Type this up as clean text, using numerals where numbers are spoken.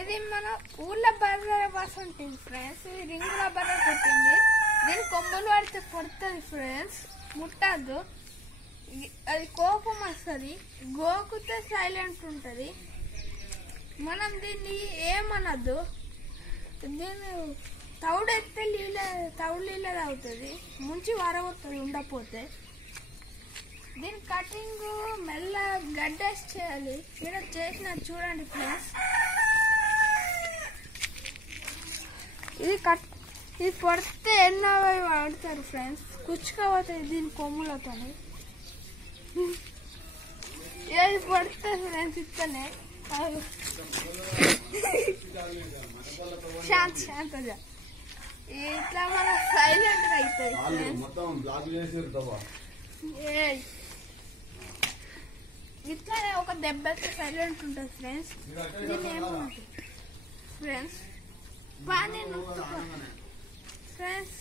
ఇది మన ఊళ్ళో బర్రె బస్ ఉంటుంది ఫ్రెండ్స్. ఇది రింగుల బర్రె కొట్టింది. దీని కొమ్మలు పడితే కొడుతుంది ఫ్రెండ్స్, ముట్టద్దు. అది కోపం వస్తుంది, గోకుతే సైలెంట్ ఉంటుంది. మనం దీన్ని ఏమనద్దు. దీన్ని తౌడెత్తే తౌడు నీళ్ళ తాగుతుంది, ముంచి వారబోతుంది ఉండపోతే. దీని కటింగ్ మెల్ల గడ్డేసి చేయాలి. ఇక్కడ చేసిన చూడండి ఫ్రెండ్స్. ఇది పడితే ఎన్నో వాడతారు ఫ్రెండ్స్, కుచ్చుకోపోతాయి దీని కొమ్ములతో. ఇది పడితే ఫ్రెండ్స్ ఇస్తేనే శాంతగా ఇట్లా మనం సైలెంట్ గా అవుతుంది. ఇట్లానే ఒక దెబ్బ సైలెంట్ ఉంటుంది ఫ్రెండ్స్. దీన్ని ఏమంటుంది ఫ్రెండ్స్, బాగానే ఫ్రెండ్స్.